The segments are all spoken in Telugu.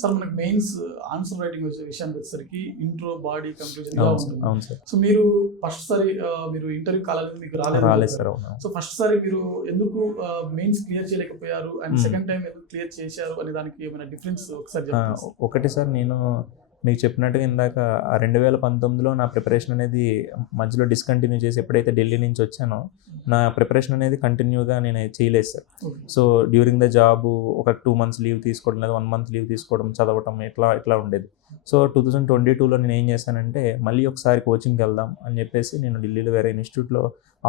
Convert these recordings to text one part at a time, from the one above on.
సార్ మనకి మెయిన్స్ ఆన్సర్ రైటింగ్ విషయానికి వచ్చేసరికి ఇంట్రో, బాడీ, కంక్లూజన్ ఇలా అవును ఉంటుంది. అవును సార్. సో మీరు ఫస్ట్ సారి మీరు ఇంటర్వ్యూ కాలేదు, మీకు రాలేదు రాలేదు సార్. సార్. అవును. సో ఫస్ట్ సారి మీరు ఎందుకు మెయిన్స్ క్లియర్ చేయలేకపోయారు అండ్ మ్మ్. సెకండ్ టైం ఎందుకు క్లియర్ చేశారు అనే దానికి ఏమైనా డిఫరెన్స్ ఒకసారి ఆ, చెప్తారు సార్? ఒకటి సార్, నేను మీకు చెప్పినట్టుగా ఇందాక 2019లో నా ప్రిపరేషన్ అనేది మధ్యలో డిస్కంటిన్యూ చేసి ఎప్పుడైతే ఢిల్లీ నుంచి వచ్చానో నా ప్రిపరేషన్ అనేది కంటిన్యూగా నేను చేయలేదు sir. Okay. So during the job ఒక 2 months లీవ్ తీసుకోవడం, లేదా 1 month లీవ్ తీసుకోవడం, చదవటం ఇట్లా ఉండేది. సో 2022లో నేను ఏం చేశానంటే మళ్ళీ ఒకసారి కోచింగ్కి వెళ్దాం అని చెప్పేసి నేను ఢిల్లీలో వేరే ఇన్స్టిట్యూట్లో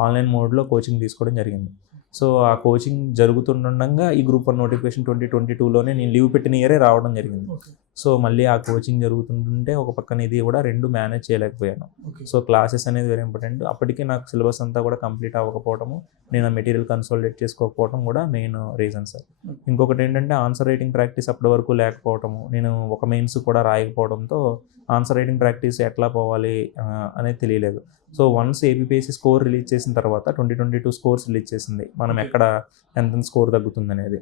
ఆన్లైన్ మోడ్లో కోచింగ్ తీసుకోవడం జరిగింది. సో ఆ కోచింగ్ జరుగుతుండగా ఈ గ్రూప్ 1 నోటిఫికేషన్ 2022లోనే నేను లీవ్ పెట్టిన ఇయరే రావడం జరిగింది. ఓకే. సో మళ్ళీ ఆ కోచింగ్ జరుగుతుంటే ఒక పక్కన ఇది కూడా 2 మేనేజ్ చేయలేకపోయాను. ఓకే. సో క్లాసెస్ అనేది వెరీ ఇంపార్టెంట్. అప్పటికే నాకు సిలబస్ అంతా కూడా కంప్లీట్ అవ్వకపోవడము, నేను ఆ మెటీరియల్ కన్సాలిడేట్ చేసుకోకపోవడం కూడా మెయిన్ రీజన్ సార్. ఇంకొకటి ఏంటంటే ఆన్సర్ రైటింగ్ ప్రాక్టీస్ అప్పటి వరకు లేకపోవడము, నేను ఒక మెయిన్స్ కూడా రాయకపోవడంతో ఆన్సర్ రైటింగ్ ప్రాక్టీస్ ఎట్లా పోవాలి అనేది తెలియలేదు. So once ABPSC score release చేసిన తర్వాత 2022 స్కోర్స్ రిలీజ్ చేసింది, మనం ఎక్కడ ఎంత స్కోర్ తగ్గుతుంది అనేది.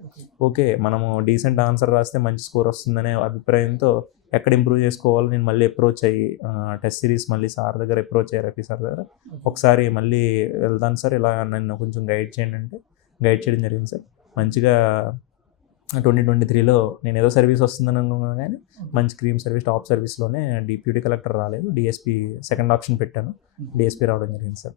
ఓకే, మనము డీసెంట్ ఆన్సర్ రాస్తే మంచి స్కోర్ వస్తుందనే అభిప్రాయంతో ఎక్కడ ఇంప్రూవ్ చేసుకోవాలో నేను మళ్ళీ అప్రోచ్ అయ్యి టెస్ట్ సిరీస్ మళ్ళీ సార్ దగ్గర అప్రోచ్ అయ్యారు, రఫీ సార్ దగ్గర. ఒకసారి మళ్ళీ వెళ్దాను సార్, ఇలా నన్ను కొంచెం గైడ్ చేయండి అంటే గైడ్ చేయడం జరిగింది సార్. మంచిగా 2023లో నేను ఏదో సర్వీస్ వస్తుందని అనుకున్నాను, కానీ మంచి క్రీమ్ సర్వీస్, టాప్ సర్వీస్లోనే డిప్యూటీ కలెక్టర్ రాలేదు, డిఎస్పీ సెకండ్ ఆప్షన్ పెట్టాను, డిఎస్పీ రావడం జరిగింది సార్.